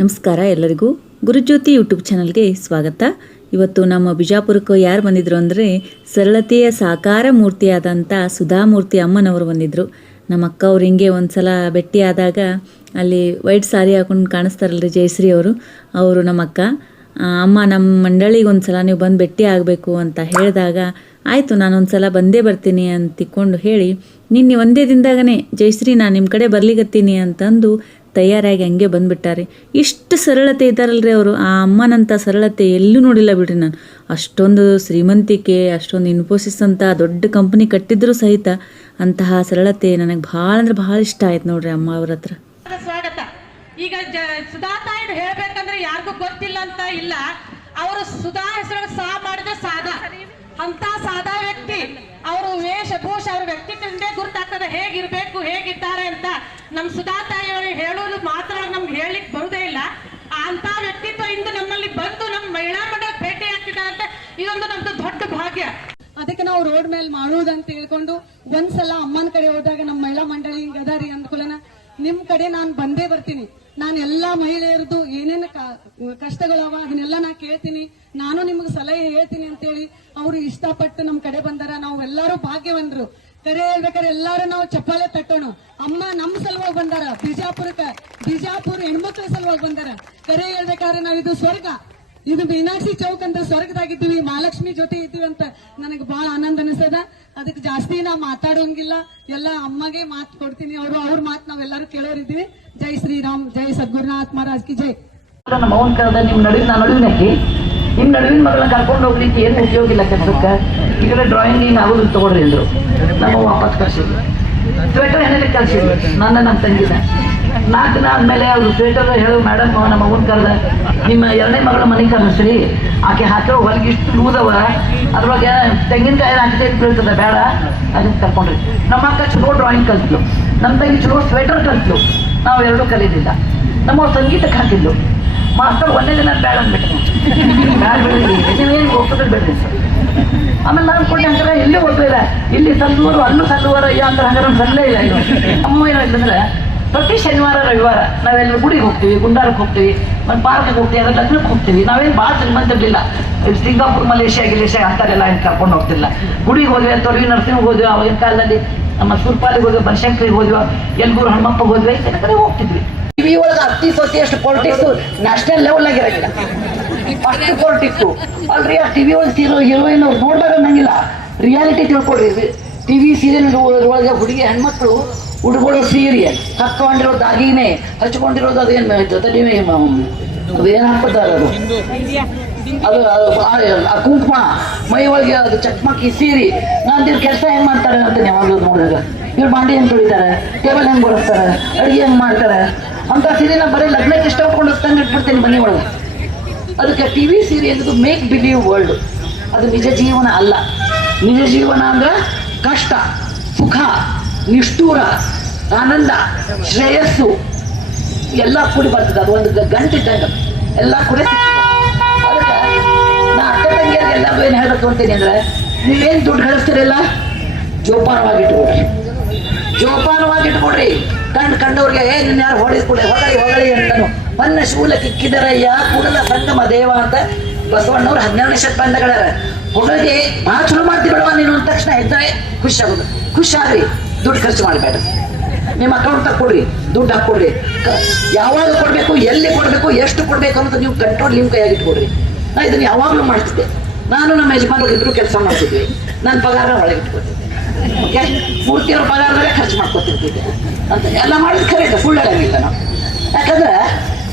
ನಮಸ್ಕಾರ ಎಲ್ಲರಿಗೂ. ಗುರುಜ್ಯೋತಿ ಯೂಟ್ಯೂಬ್ ಚಾನಲ್ಗೆ ಸ್ವಾಗತ. ಇವತ್ತು ನಮ್ಮ ಬಿಜಾಪುರಕ್ಕೆ ಯಾರು ಬಂದಿದ್ರು ಅಂದರೆ ಸರಳತೆಯ ಸಾಕಾರ ಮೂರ್ತಿಯಾದಂಥ ಸುಧಾಮೂರ್ತಿ ಅಮ್ಮನವರು ಬಂದಿದ್ದರು. ನಮ್ಮ ಅಕ್ಕ ಅವ್ರು ಹಿಂಗೆ ಒಂದು ಸಲ ಭೇಟಿ ಆದಾಗ ಅಲ್ಲಿ ವೈಟ್ ಸಾರಿ ಹಾಕೊಂಡು ಕಾಣಿಸ್ತಾರಲ್ರಿ ಜಯಶ್ರೀ ಅವರು ನಮ್ಮ ಅಕ್ಕ. ಅಮ್ಮ ನಮ್ಮ ಮಂಡಳಿಗೆ ಒಂದು ಸಲ ನೀವು ಬಂದು ಭೇಟಿ ಆಗಬೇಕು ಅಂತ ಹೇಳಿದಾಗ ಆಯಿತು ನಾನೊಂದು ಸಲ ಬಂದೇ ಬರ್ತೀನಿ ಅಂತ ತಿಕ್ಕೊಂಡು ಹೇಳಿ ನಿನ್ನೆ ಒಂದೇ ದಿನದಾಗನೇ ಜಯಶ್ರೀ ನಾನು ನಿಮ್ಮ ಕಡೆ ಬರ್ಲಿಗತ್ತೀನಿ ಅಂತಂದು ತಯಾರಾಗಿ ಹಂಗೆ ಬಂದುಬಿಟ್ಟಾರೆ. ಇಷ್ಟು ಸರಳತೆ ಇದ್ದಾರಲ್ರಿ ಅವರು. ಆ ಅಮ್ಮನಂಥ ಸರಳತೆ ಎಲ್ಲೂ ನೋಡಿಲ್ಲ ಬಿಡ್ರಿ ನಾನು. ಅಷ್ಟೊಂದು ಶ್ರೀಮಂತಿಕೆ, ಅಷ್ಟೊಂದು ಇನ್ಫೋಸಿಸ್ ಅಂತ ದೊಡ್ಡ ಕಂಪ್ನಿ ಕಟ್ಟಿದ್ರು ಸಹಿತ ಅಂತಹ ಸರಳತೆ ನನಗೆ ಭಾಳ ಅಂದ್ರೆ ಭಾಳ ಇಷ್ಟ ಆಯ್ತು ನೋಡ್ರಿ ಅಮ್ಮ ಅವ್ರ ಹತ್ರ. ಸ್ವಾಗತ. ಈಗ ಸುಧಾ ತಾಯಿ ಹೇಳ್ಬೇಕಂದ್ರೆ ಯಾರಿಗೂ ಗೊತ್ತಿಲ್ಲ ಅಂತ ಇಲ್ಲ. ಅವರು ಸುಧಾ ಹೆಸರು ಸಾ ಮಾಡಿದ ಸಾದಾ ಅಂತ ಸಾದಾ ವ್ಯಕ್ತಿ. ಅವರು ವೇಷಭೂಷ ಅವ್ರ ವ್ಯಕ್ತಿತ್ವದಿಂದ ಗುರುತಾಗ್ತದೆ ಹೇಗಿರ್ಬೇಕು ಹೇಗಿದ್ದಾರೆ ಅಂತ. ನಮ್ ಸುಧಾ ತಾಯಿ ಅವರು ಹೇಳೋದು ಮಾತ್ರ ನಮ್ಗೆ ಹೇಳಲಿಕ್ಕೆ ಬರುದೇ ಇಲ್ಲ. ಅಂತ ವ್ಯಕ್ತಿತ್ವ ಇಂದು ನಮ್ಮಲ್ಲಿ ಬಂದು ನಮ್ಮ ಮಹಿಳಾ ಮಂಡಳ ಭೇಟಿ ಆಗ್ತಿದ್ದಾರೆ ಅಂತ ಇದೊಂದು ನಮ್ದು ದೊಡ್ಡ ಭಾಗ್ಯ. ಅದಕ್ಕೆ ನಾವು ರೋಡ್ ಮೇಲೆ ಮಾಡುವುದಂತ ಹೇಳ್ಕೊಂಡು ಒಂದ್ಸಲ ಅಮ್ಮನ ಕಡೆ ಹೋದಾಗ ನಮ್ಮ ಮಹಿಳಾ ಮಂಡಳಿ ಹಿಂಗ ಅದಾರಿ ಅಂದ್ಕೊಳ್ಳೋಣ ನಿಮ್ ಕಡೆ ನಾನು ಬಂದೇ ಬರ್ತೀನಿ. ನಾನು ಎಲ್ಲಾ ಮಹಿಳೆಯರದು ಏನೇನು ಕಷ್ಟಗಳವ ಅದನ್ನೆಲ್ಲ ನಾ ಕೇಳ್ತೀನಿ, ನಾನು ನಿಮ್ಗೆ ಸಲಹೆ ಹೇಳ್ತೀನಿ ಅಂತೇಳಿ ಅವರು ಇಷ್ಟಪಟ್ಟು ನಮ್ ಕಡೆ ಬಂದಾರ. ನಾವು ಎಲ್ಲಾರು ಭಾಗ್ಯವಂತರು. ಕರೆ ಹೇಳ್ಬೇಕಾದ್ರೆ ಎಲ್ಲಾರು ನಾವು ಚಪ್ಪಾಳೆ ತಟ್ಟೋಣ. ಅಮ್ಮ ನಮ್ ಸಲುವಾಗಿ ಬಂದಾರ, ಬಿಜಾಪುರ ಹೆಣ್ಮಕ್ಳ ಸಲುವಾಗಿ ಬಂದಾರ. ಕರೆ ಹೇಳ್ಬೇಕಾದ್ರೆ ನಾವು ಇದು ಸ್ವರ್ಗ, ಇದು ಮೀನಾಕ್ಷಿ ಚೌಕ್ ಅಂತ ಸ್ವರ್ಗದಾಗಿದ್ದೀವಿ, ಮಹಾಲಕ್ಷ್ಮಿ ಜೊತೆ ಇದ್ದೀವಿ ಅಂತ ನನಗೆ ಬಹಳ ಆನಂದ ಅನಿಸ್ತದ. ಅದಕ್ಕೆ ಜಾಸ್ತಿ ನಾ ಮಾತಾಡೋಂಗಿಲ್ಲ, ಎಲ್ಲ ಅಮ್ಮಗೆ ಮಾತು ಕೊಡ್ತೀನಿ. ಅವ್ರ ಮಾತು ನಾವೆಲ್ಲರೂ ಕೇಳೋರಿದ್ದೀವಿ. ಜೈ ಶ್ರೀರಾಮ್, ಜೈ ಸದ್ಗುರುನಾಥ್ ಮಹಾರಾಜ್ ಕಿ ಜೈ. ನಮ್ಮ ಅವನ್ ಕರೆದ ನಿಮ್ ನಡುವಿನಕ್ಕೆ ನಿಮ್ ನಡುವಿನ ಮಗಳನ್ನ ಕರ್ಕೊಂಡು ಹೋಗ್ಲಿಕ್ಕೆ ಏನು ಉಪಯೋಗ ಇಲ್ಲ ಕೆಲಸಕ್ಕೆ. ಈ ಕಡೆ ಡ್ರಾಯಿಂಗ್ ನೀನು ಆಗೋದು ತಗೊಳ್ರಿ ಅಂದ್ರು. ನಮ್ಮ ವಾಪಸ್ ಕಳ್ಸಿದ್ರು. ಸ್ವೆಟರ್ ಹೆಣ್ಣಲ್ಲಿ ಕಳ್ಸಿದ್ರು ನಮ್ಮ ತಂಗಿನ. 4 ದಿನ ಆದ್ಮೇಲೆ ಅವ್ರು ಸ್ವೆಟರ್ ಹೇಳು ಮೇಡಮ್ ನಮ್ಮ ಅವನ್ ಕರೆದ ನಿಮ್ಮ 2ನೇ ಮಗಳ ಮನೆಗೆ ಕರೆಸ್ರಿ, ಆಕೆ ಹಾಕಿರೋ ಹೊಲಿಗೆ ಇಷ್ಟು ಲೂದವ, ಅದ್ರೊಳಗೆ ತೆಂಗಿನಕಾಯಿ ಹಾಕಿದ್ರೆ ಬೀಳ್ತದೆ ಬೇಡ ಅದನ್ನ ಕರ್ಕೊಂಡ್ರಿ. ನಮ್ಮ ಅಕ್ಕ ಚಲೋ ಡ್ರಾಯಿಂಗ್ ಕಲಿತ್ಲು, ನಮ್ಮ ತಂಗಿ ಚಲೋ ಸ್ವೆಟರ್ ಕಲಿತ್ಲು. ನಾವು ಎರಡೂ ಕಲಿಲಿಲ್ಲ. ನಮ್ಮ ಸಂಗೀತಕ್ಕೆ ಹಾಕಿದ್ಲು. ಮಾಸ್ತರ್ 1ನೇ ದಿನ ಬೇಡ ಅಂದ್ಬಿಟ್ಟು ಬೇಡ ಬಿಡ್ರಿ ನೀವೇನು ಹೋಗ್ತದೆ ಬೇಡ್ರಿ ಸರ್. ಆಮೇಲೆ ನಾನು ಕೊಟ್ಟೆ ಹಂಗಾರೆ ಎಲ್ಲಿ ಹೋಗ್ಲಿಲ್ಲ, ಇಲ್ಲಿ ಸಲ್ಲುವರು ಅಲ್ಲೂ ಸಲ್ಲುವರ ಅಂತ ಹಂಗಾರೆ ಸಲ್ಲೇ ಇಲ್ಲ. ಇದು ಅಮ್ಮ ಏನಾಯ್ತಂದ್ರೆ ಪ್ರತಿ ಶನಿವಾರ ರವಿವಾರ ನಾವೆಲ್ಲರೂ ಗುಡಿಗೆ ಹೋಗ್ತೀವಿ, ಗುಂಡಾರಕ್ಕೆ ಹೋಗ್ತೀವಿ, ಒಂದು ಪಾರ್ಕಿಗೆ ಹೋಗ್ತೀವಿ, ಅದ್ರ ಲಗ್ನಕ್ಕೆ ಹೋಗ್ತೀವಿ. ನಾವೇನು ಭಾಳ ಶ್ರೀಮಂತಿರ್ಲಿಲ್ಲ. ಸಿಂಗಾಪುರ್ ಮಲೇಷ್ಯಾ ಅಂತಾರೆಲ್ಲ ಏನು ಕರ್ಕೊಂಡು ಹೋಗ್ತಿಲ್ಲ. ಗುಡಿಗೆ ಹೋದ್ವಿ, ತೊರವಿ ನರಸಿಂಹಗೆ ಹೋದ್ವಿ, ಆವಾಗಿನ ಕಾಲದಲ್ಲಿ ನಮ್ಮ ಸುರ್ಪಾಲಿಗೆ ಹೋದ್ವಿ, ಬನಶಂಕರಿಗೆ ಹೋದ್ವಿ, ಎಲ್ಗೂರು ಹನುಮಪ್ಪಗೆ ಹೋದ್ವಿ, ಈ ಕಡೆ ಹೋಗ್ತಿದ್ವಿ. ಟಿವಿ ಒಳಗೆ ಅಷ್ಟು ಪಾಲಿಟಿಕ್ಸ್ ನ್ಯಾಷನಲ್ ಲೆವೆಲ್ ಆಗಿರಂಗಿಲ್ಲ, ಅಷ್ಟು ಪಾಲಿಟಿಕ್ಸ್ ಅಲ್ರಿ. ಆ ಟಿವಿ ಒಳಗೆ ಹೀರೋಯಿನ್ ಅವ್ರು ನೋಡ್ದಾಗ ಅನ್ನಂಗಿಲ್ಲ. ರಿಯಾಲಿಟಿ ತಿಳ್ಕೊಡ್ರಿ. ಟಿವಿ ಸೀರಿಯಲ್ ಒಳಗೆ ಹುಡುಗಿ ಹೆಣ್ಮಕ್ಳು ಹುಡುಗರು ಸೀರೆ ಹಚ್ಕೊಂಡಿರೋದು ದಾಗಿನೇ ಹಚ್ಕೊಂಡಿರೋದು ಅದೇನು ಅದೇನು ಹಾಕ್ತಾರೆ ಅದು ಕುಂಕುಮ ಮೈ ಒಳಗೆ ಅದು ಚಕ್ಮಕ್ಕಿ ಸೀರೆ. ನಾನು ಇವ್ರು ಕೆಲಸ ಹೆಂಗ್ ಮಾಡ್ತಾರೆ ಅಂತ ಯಾವಾಗಲೂ ನೋಡಿದಾಗ ಇವ್ರು ಬಾಂಡಿ ಹೆಂಗೆ ತೊಳಿತಾರೆ, ಟೇಬಲ್ ಹೆಂಗೆ ಬಡಿಸ್ತಾರೆ, ಅಡುಗೆ ಹೆಂಗೆ ಮಾಡ್ತಾರೆ ಅಂತ ಸೀರೆ ನಾನು ಬರೀ ಲಗ್ನಕ್ಕೆ ಇಷ್ಟ ಹೋಗ್ಕೊಂಡು ತಂದು ಇಟ್ಬಿಡ್ತೀನಿ ಮನೆ ಒಳಗೆ. ಅದಕ್ಕೆ ಟಿವಿ ಸೀರೆ ಅನ್ನೋದು ಮೇಕ್ ಬಿಲೀವ್ ವರ್ಲ್ಡ್. ಅದು ನಿಜ ಜೀವನ ಅಲ್ಲ. ನಿಜ ಜೀವನ ಅಂದ್ರೆ ಕಷ್ಟ, ಸುಖ, ನಿಷ್ಠೂರ, ಆನಂದ, ಶ್ರೇಯಸ್ಸು ಎಲ್ಲ ಕೂಡಿ ಬರ್ತದೆ. ಅದು ಒಂದು ಗಂಟಿದ್ದಂಗೆ ಎಲ್ಲ ಕೂಡ. ಅದಕ್ಕೆ ನಾ ಅಕ್ಕ ತಂಗಿಯರಿಗೆ ಎಲ್ಲರೂ ಏನು ಹೇಳ್ಬೇಕು ಅಂತೀನಿ ಅಂದ್ರೆ ನೀವೇನು ದುಡ್ಡು ಗಳಿಸ್ತೀರಲ್ಲ ಜೋಪಾನವಾಗಿಟ್ಕೊಡ್ರಿ, ಜೋಪಾನವಾಗಿಟ್ಕೊಡ್ರಿ. ಕಂಡವ್ರಿಗೆ ನಿನ್ನ ಯಾರು ಹೊಳಿ ಹೊಗಳಿ ಅಂತಾನು ಮನ್ನ ಶೂಲ ಕಿಕ್ಕಿದರಯ್ಯ ಕೂಡಲ ಸಂಗಮ ದೇವ ಅಂತ ಬಸವಣ್ಣವ್ರು 12ನೇ ಶತಮಾನಗಳ ಹುಡುಗಿ ಭಾಳ ಚಲೋ ಮಾಡ್ತಿ ಬಿಡವ ನೀನು ಅಂದ ತಕ್ಷಣ ಇದ್ದರೆ ಖುಷಿ ಆಗೋದು. ಖುಷಿಯಾಗ್ರಿ, ದುಡ್ಡು ಖರ್ಚು ಮಾಡಬೇಡ. ನಿಮ್ಮ ಅಕೌಂಟ್ ತಗೊಡ್ರಿ, ದುಡ್ಡು ಹಾಕ್ಕೊಡ್ರಿ. ಯಾವಾಗ ಕೊಡಬೇಕು, ಎಲ್ಲಿ ಕೊಡಬೇಕು, ಎಷ್ಟು ಕೊಡಬೇಕು ಅನ್ನೋದು ನೀವು ಕಂಟ್ರೋಲ್ ನಿಮ್ಮ ಕೈಯಾಗಿ ಇಟ್ಕೊಡ್ರಿ. ನಾ ಇದನ್ನು ಯಾವಾಗಲೂ ಮಾಡ್ತಿದ್ದೆ. ನಾನು ನಮ್ಮ ಯಜಮಾನರು ಇಬ್ಬರು ಕೆಲಸ ಮಾಡ್ತಿದ್ವಿ. ನನ್ನ ಪಗಾರ ಒಳಗೆ ಇಟ್ಕೊತಿದ್ದೆ. ಓಕೆ, ಮೂರ್ತಿಯವ್ರ ಪಗಾರದಲ್ಲೇ ಖರ್ಚು ಮಾಡ್ಕೊತಿರ್ತಿದ್ದೆ ಅಂತ ಎಲ್ಲ ಮಾಡಿದ್ ಖರೀದ ಸುಳ್ಳಾಗಿಲ್ಲ ನಾವು. ಯಾಕಂದ್ರೆ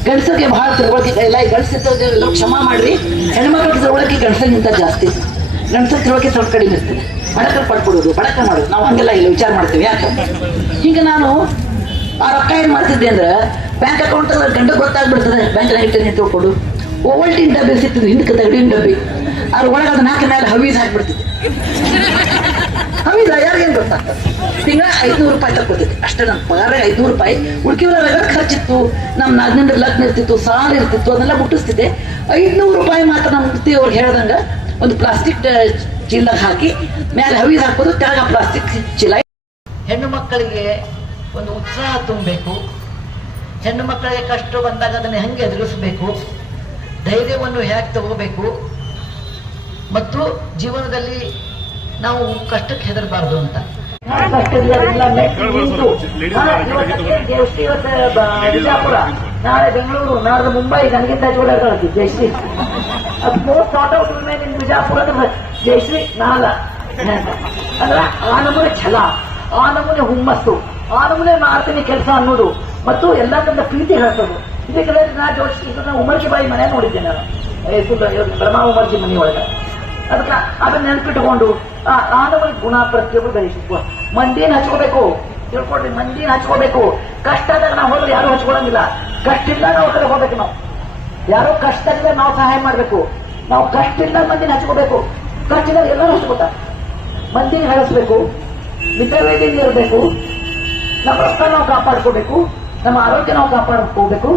ಗಂಡಸರಿಗೆ ಭಾಳ ತಿಳುವಳಿಕೆ ಇಲ್ಲ. ಈ ಗಂಡಸಿದ್ದೆಲ್ಲರೂ ಕ್ಷಮಾ ಮಾಡ್ರಿ. ಹೆಣ್ಮಕ್ಳಿಗೆ ತಿಳುವಳಿಕೆ ಗಂಡಸಿಗಿಂತ ಜಾಸ್ತಿ. ಗಂಡಸರ ತಿಳುವಳಿಕೆ ಸ್ವಲ್ಪ ಕಡಿಮೆ ಇರ್ತದೆ. ಬಡಕ ಪಡ್ಕೊಡೋದು, ಬಡಕ ಮಾಡೋದು ನಾವು ಹಂಗೆಲ್ಲ ಇಲ್ಲ ವಿಚಾರ ಮಾಡ್ತೀವಿ. ಯಾಕೆ ಈಗ ನಾನು ಆ ರೊಕ್ಕ ಏನು ಮಾಡ್ತಿದ್ದೆ ಅಂದ್ರೆ ಬ್ಯಾಂಕ್ ಅಕೌಂಟ್ ಗಂಟೆ ಗೊತ್ತಾಗ್ಬಿಡ್ತದೆ. ಬ್ಯಾಂಕ್ನಾಗ ಇಟ್ಟು ತಿಳ್ಕೊಡು ಓವಲ್ಟಿನ ಡಬ್ಬಿ ಸಿಗ್ತದೆ, ಹಿಂದಕ್ಕೆ ತಗಡಿನ ಡಬ್ಬಿ. ಅದ್ರ ಒಳಗೆ ಅದು 4 ಮೇಲೆ ಹವೀಸ್ ಹಾಕ್ಬಿಡ್ತಿದ್ದೆ. ಹವೀಸ ಯಾರಿಗೇನು ಗೊತ್ತಾಗ್ತದೆ. ತಿಂಗಳ 500 ರೂಪಾಯಿ ತಕ್ಕೊತಿದ್ದೆ ಅಷ್ಟೇ. ನನ್ನ ಪಗಾರ 500 ರೂಪಾಯಿ. ಉಳ್ಕಿವ್ರ ಖರ್ಚಿತ್ತು, ನಮ್ಮ ನಾದಿನಿಂದ ಲಗ್ನ ಇರ್ತಿತ್ತು, ಸಾಲ ಇರ್ತಿತ್ತು, ಅದನ್ನೆಲ್ಲ ಮುಟ್ಟಿಸ್ತಿದ್ದೆ. 500 ರೂಪಾಯಿ ಮಾತ್ರ ನಮ್ಮ ಮುಕ್ತಿ ಅವ್ರು ಹೇಳ್ದಂಗೆ ಒಂದು ಪ್ಲಾಸ್ಟಿಕ್ ಚೀಲದಾಗ ಹಾಕಿ ಮೇಲೆ ಹವೀಸ್ ಹಾಕೋದು, ಕೆಳಗ ಪ್ಲಾಸ್ಟಿಕ್ ಚೀಲ. ಹೆಣ್ಣು ಮಕ್ಕಳಿಗೆ ಒಂದು ಉತ್ಸಾಹ ತುಂಬಬೇಕು, ಹೆಣ್ಣು ಮಕ್ಕಳಿಗೆ ಕಷ್ಟ ಬಂದಾಗ ಅದನ್ನು ಹೆಂಗೆ ಎದುರಿಸಬೇಕು, ಧೈರ್ಯವನ್ನು ಹೇಗೆ ತಗೋಬೇಕು, ಮತ್ತು ಜೀವನದಲ್ಲಿ ನಾವು ಕಷ್ಟಕ್ಕೆ ಹೆದರಬಾರ್ದು ಅಂತ. ಬಿಜಾಪುರ, ನಾಳೆ ಬೆಂಗಳೂರು, ನಾಳೆ ಮುಂಬೈ, ನನಗಿಂತ ಜೋಡಿ ಜಯಶ್ರೀ. ಅದು most thought out women in Bijapur ಅಂದ್ರೆ ಜಯಶ್ರೀ ನಾಲ ಅಂದ್ರ ಆ ನಮೂನೆ ಛಲ, ಆ ನಮೂನೆ ಹುಮ್ಮಸ್ಸು, ಆ ನಮೂನೆ ಮಾಡ್ತೀನಿ ಕೆಲಸ ಅನ್ನೋದು, ಮತ್ತು ಎಲ್ಲಕ್ಕಿಂತ ಪ್ರೀತಿ ಹೇಳ್ಸೋದು. ಇದಕ್ಕೆ ನಾ ಜೋಶಿ ಉಮರ್ಜಿ ಬಾಯಿ ಮನೆ ನೋಡಿದ್ದೆ ನಾನು, ಬ್ರಹ್ಮ ಉಮರ್ಜಿ ಮನೆ ಒಳಗೆ. ಅದಕ್ಕೆ ಅದನ್ನ ನೆನಪಿಟ್ಟುಕೊಂಡು ಆ ನಮೂನೆ ಗುಣ ಪ್ರತಿಯೊಬ್ಬರು ಬೆಳೆಸಿಕೊ. ಮಂದಿನ ಹಚ್ಕೋಬೇಕು, ತಿಳ್ಕೊಡ್ರಿ, ಮಂದಿನ ಹಚ್ಕೋಬೇಕು. ಕಷ್ಟ ಆದಾಗ ನಾವು ಹೋದ್ರೆ ಯಾರು ಹಚ್ಕೊಳಂಗಿಲ್ಲ. ಕಷ್ಟ ಇಲ್ಲ ನಾವು ಕಡೆ ಹೋಗ್ಬೇಕು. ನಾವು ಯಾರೋ ಕಷ್ಟ ಇಲ್ಲ ನಾವು ಸಹಾಯ ಮಾಡ್ಬೇಕು. ನಾವು ಕಷ್ಟ ಇಲ್ಲ ಮಂದಿನ ಹಚ್ಕೋಬೇಕು. ಕಷ್ಟ ಇಲ್ಲ ಎಲ್ಲರೂ ಹಚ್ಕೋತ ಮಂದಿನ ಹರಿಸ್ಬೇಕು. ಮಿತವ್ಯದಿಂದ ಇರಬೇಕು. ನಮ್ಮ ರಸ್ತೆ ನಾವು ಕಾಪಾಡ್ಕೋಬೇಕು. ನಮ್ಮ ಆರೋಗ್ಯ ನಾವು ಕಾಪಾಡ್ಕೋಬೇಕು.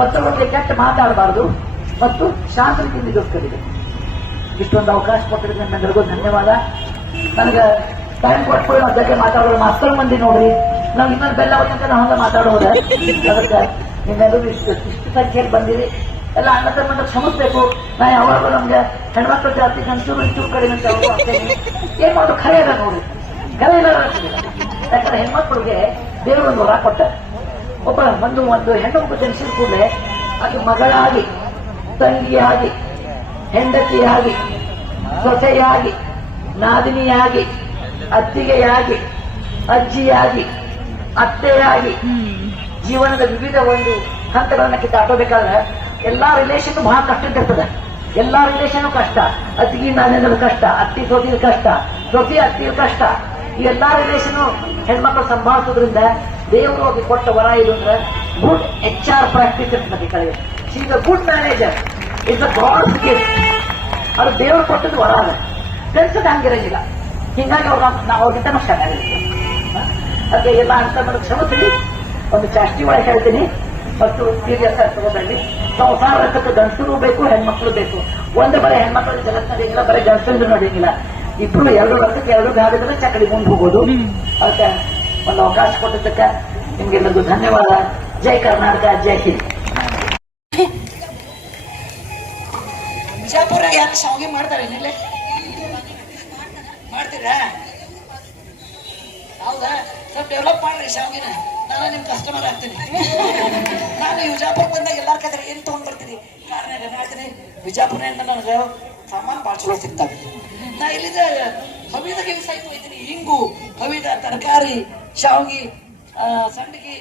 ಮತ್ತೊಬ್ಬರಿಗೆ ಕೆಟ್ಟ ಮಾತಾಡಬಾರ್ದು ಮತ್ತು ಶಾಂತ ರೀತಿಯಿಂದ ಇರಿಸಬೇಕು. ಇಷ್ಟೊಂದು ಅವಕಾಶ ಕೊಟ್ಟಿದ್ರೆ ನಿಮ್ಮೆಲ್ಲರಿಗೂ ಧನ್ಯವಾದ. ನನಗೆ ಟೈಮ್ ಕೊಟ್ಕೊಳ್ಳಿ, ನಾವು ಜೊತೆ ಮಾತಾಡೋದು. ಮಾಸ್ತರ್ ಮಂದಿ ನೋಡ್ರಿ, ನಾವು ಇನ್ನೊಂದು ಬೆಲ್ಲ ತನಕ ನಾವು ಹಂಗೆ ಮಾತಾಡೋದ. ಅದಕ್ಕೆ ನಿಮ್ಮೆಲ್ಲರೂ ಇಷ್ಟು ಸಂಖ್ಯೆಯಲ್ಲಿ ಬಂದಿರಿ. ಎಲ್ಲ ಅಣ್ಣ ತಮ್ಮಂತ ಕ್ಷಮಿಸ್ಬೇಕು. ನಾ ಯಾವಾಗಲೂ ನಮ್ಗೆ ಹೆಣ್ಮಕ್ಳು ಜಾಸ್ತಿ ಗಂಟೂರು ಇಷ್ಟು ಕಡಿಮೆ ಅಂತ ಆಗ್ತೇನೆ. ಏನ್ ಮಾಡೋದು, ಖರೆ ಇಲ್ಲ ನೋಡ್ರಿ, ಖರೆ ಇಲ್ಲ. ಯಾಕಂದ್ರೆ ಹೆಣ್ಮಕ್ಳಿಗೆ ದೇವರು ಒಂದು ವರ ಕೊಟ್ಟ. ಒಬ್ಬ ಒಂದು ಹೆಣ್ಣು ಮಗು ಜನಿಸಿದ ಕೂಡಲೇ ಅದು ಮಗಳಾಗಿ, ತಂಗಿಯಾಗಿ, ಹೆಂಡತಿಯಾಗಿ, ಸೊಸೆಯಾಗಿ, ನಾದಿನಿಯಾಗಿ, ಅತ್ತಿಗೆಯಾಗಿ, ಅಜ್ಜಿಯಾಗಿ, ಅತ್ತೆಯಾಗಿ, ಜೀವನದ ವಿವಿಧ ಒಂದು ಹಂತಗಳನ್ನ ದಾಟಬೇಕಾದ್ರೆ ಎಲ್ಲಾ ರಿಲೇಷನ್ ಬಹಳ ಕಷ್ಟ ಇರ್ತದೆ. ಎಲ್ಲಾ ರಿಲೇಷನ್ ಕಷ್ಟ. ಅತ್ತಿಗೆ ನಾನೇಂದ್ರ ಕಷ್ಟ, ಅತ್ತಿ ಸೊಸೆ ಕಷ್ಟ, ಸೊಸೆ ಅತ್ತಿ ಕಷ್ಟ. ಈ ಎಲ್ಲಾ ರಿಲೇಷನ್ ಹೆಣ್ಮಕ್ಳು ಸಂಭಾಳಿಸೋದ್ರಿಂದ ದೇವರು ಹೋಗಿ ಕೊಟ್ಟ ವರ ಇದು ಅಂದ್ರೆ ಗುಡ್ HR ಪ್ರಾಕ್ಟೀಸ್ ಇರ್ತದೆ. ಕಳೆಯ she is a good manager, it's a god's gift. ಅದು ದೇವರು ಕೊಟ್ಟದ್ದು ವರ ಅದ, ಕೆಲ್ಸದ ಹಂಗಿರಂಗಿಲ್ಲ. ಹಿಂಗಾಗಿ ಅವ್ರಿಗಿಂತ ನಷ್ಟ ಆಗಿರುತ್ತೆ. ಅದಕ್ಕೆ ಎಲ್ಲ ಅಂತ ಮಾಡೋದು ಕ್ಷಮಿಸ್ರಿ. ಒಂದು ಚಾಷ್ಟಿ ಒಳಗೆ ಹೇಳ್ತೀನಿ, ಮತ್ತು ಸೀರಿಯಸ್ ಆಗಿ ತಗೋಬೇಡಿ. ಸಂಸಾರ ರಸಕ್ಕೆ ಗಂಡಸರು ಬೇಕು, ಹೆಣ್ಮಕ್ಳು ಬೇಕು. ಒಂದು ಬರೀ ಹೆಣ್ಮಕ್ಳು ಜಗತ್ ನಡೆಯಂಗಿಲ್ಲ, ಬರೀ ಗಂಡಸರು ನಡೆಯಂಗಿಲ್ಲ. ಇಬ್ರು 2 ವರ್ಷಕ್ಕೆ 2 ಗಾಡಿದ್ರೆ ಚಕಡಿ ಮುಂದೆ ಹೋಗೋದು. ಅದಕ್ಕೆ ಒಂದು ಅವಕಾಶ ಕೊಟ್ಟಿದ್ದಕ್ಕೆ ನಿಮ್ಗೆಲ್ಲರಿಗೂ ಧನ್ಯವಾದ. ಜೈ ಕರ್ನಾಟಕ, ಜೈ ಹಿಂದ್. ಬಿಜಾಪುರ ಯಾರು ಶಾವಿಗೆ ಮಾಡ್ತಾರೆ ನಿಲ್ಲೇ ಮಾಡ್ತೀರಾ? ಹೌದಾ? ಸ್ವಲ್ಪ ಡೆವಲಪ್ ಮಾಡ್ರಿ ಶಾವಿಗೆನ. ನಾನು ನಿಮ್ ಕಸ್ಟಮರ್ ಆಗ್ತೀನಿ. ನಾನು ಬಿಜಾಪುರ ಬಂದಾಗ ಎಲ್ಲಾರ ಕಡೆ ಏನ್ ತಗೊಂಡ್ ಬರ್ತೀನಿ, ಕಾರಣ ಹೇಳ್ತೀನಿ, ಬಿಜಾಪುರದಿಂದ ನನಗೆ ಸಾಮಾನು ಭಾಳ ಚಲೋ ಸಿಗ್ತಾವೆ. ನಾ ಇಲ್ಲಿಂದ ಹವಿದ ಕೆಲಸ ಆಯ್ತು ಹೋಯ್ತೀನಿ. ಹಿಂಗು, ಹವಿದ ತರಕಾರಿ, ಶಾವಿಗೆ, ಸಂಡಿಗೆ,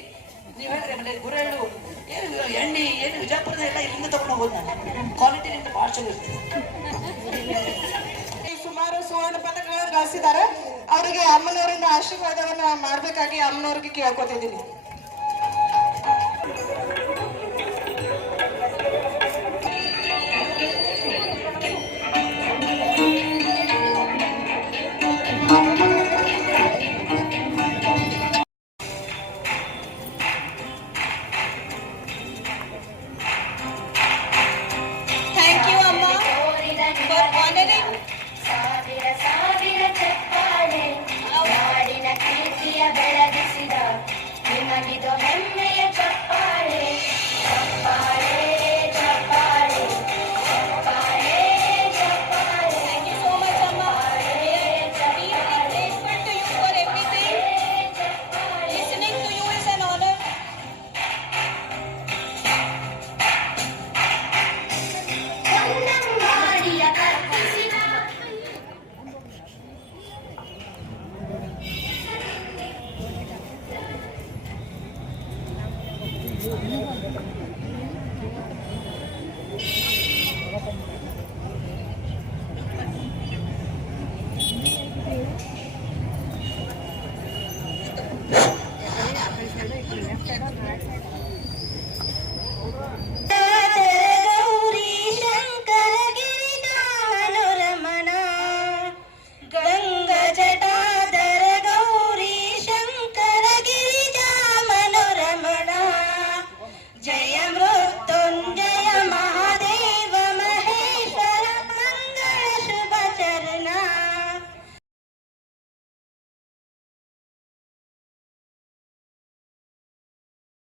ನೀವು ಹೇಳಿದ್ರೆ ಗುರೆಳ್ಳು, ಏನು ಎಣ್ಣೆ, ಏನು ಬಿಜಾಪುರದ ಎಲ್ಲ ಇಲ್ಲಿಂದ ತಗೊಂಡು ಹೋಗೋದು. ನಾನು ಕ್ವಾಲಿಟಿನಿಂದ ಭಾಳ ಚಲೋ ಇರ್ತೀನಿ. ಸುಮಾರು ಸುವರ್ಣ ಪದಕಗಳನ್ನು ಗಳಿಸಿದ್ದಾರೆ. ಅವರಿಗೆ ಅಮ್ಮನವರಿಂದ ಆಶೀರ್ವಾದವನ್ನ ಮಾಡಬೇಕಾಗಿ ಅಮ್ಮನವ್ರಿಗೆ ಕೇಳ್ಕೊತಿದ್ದೀನಿ. Thank you, Amma, for honoring. ನಾಡಿನ ಕೀರ್ತಿಯ ಬೆಳಗಿಸಿದ ನಿಮಗಿದು ಹೆಮ್ಮೆಯ ಚಪ್ಪಾಳೆ, ಚಪ್ಪಾಳೆ, ಚಪ್ಪಾಳೆ, ಚಪ್ಪಾಳೆ, ಚಪ್ಪಾಳೆ. Thank you so much, Amma. We are grateful to you for everything. Listening to you is an honor. ಕನ್ನಂಬಾಡಿಯ ಕರ್ಪಿಸಿದ